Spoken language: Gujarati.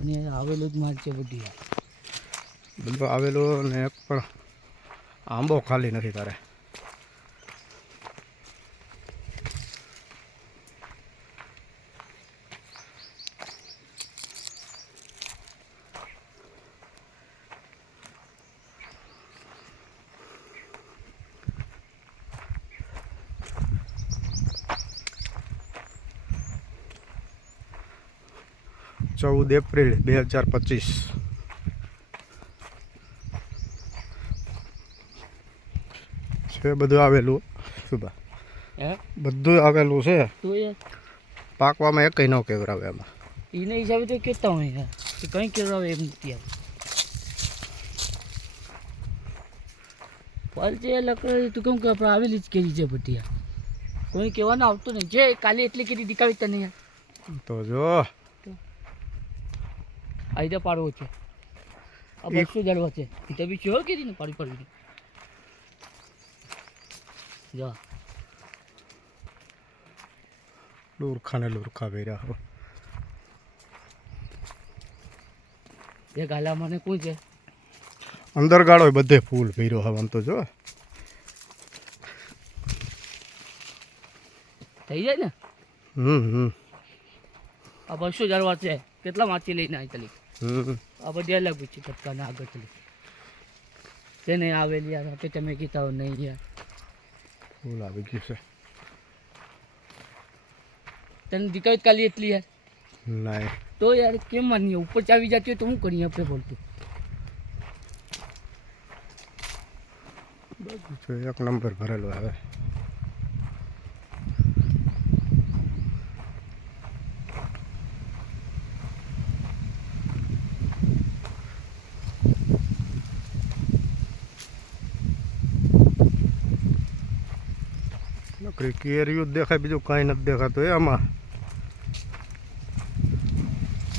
અને આવેલું જ માર છે બધી બધું આવેલું ને એક પણ આંબો ખાલી નથી તારે. એપ્રિલ 2025 છે બધું આવેલું. સુબા હે બધું આવેલું છે. તો યાર પાકવામાં એક ન કેવરાવે એમાં. એના હિસાબે તો કહેતા હોય યાર કે કંઈ કહેવાય એમ નથી યાર. ફળ છે લકડ તું કેમ કે આપણે આવેલી જ કેરી છે બધી યાર. કોઈ કહેવાનું આવતું નહીં. જે કાલે એટલી કેરી દેખાવી તને યાર. તો જો આઈદા પાડવો છે આ 200 જળવા છે એ તો બી કેવો કેરી ને પાડી પાડી જા લુરખા વેર્યા. એ ગાલા મને કોઈ છે અંદર ગાળો બધે ફૂલ ભર્યો હવે. આમ તો જો થઈ જાય ને. આ 200 જળવા છે. કેટલા માછી લઈને આવી ચલી. આ બધી અલગ છે કટકાના આગળ ચલી તેને આવેલી યાર તે તમે કીધા નહીં યાર. ફૂલ આવી ગયું છે. તને દીકાવી કાલી એટલી યાર નહીં તો યાર કેમ માનીએ ઉપર ચાવી જતી હોય તો હું કરીએ આપણે બોલતું. બધું એક નંબર ભરેલો હવે. નકરી કેરીઓ જ દેખાય, બીજું કાંઈ નથી દેખાતું આમાં.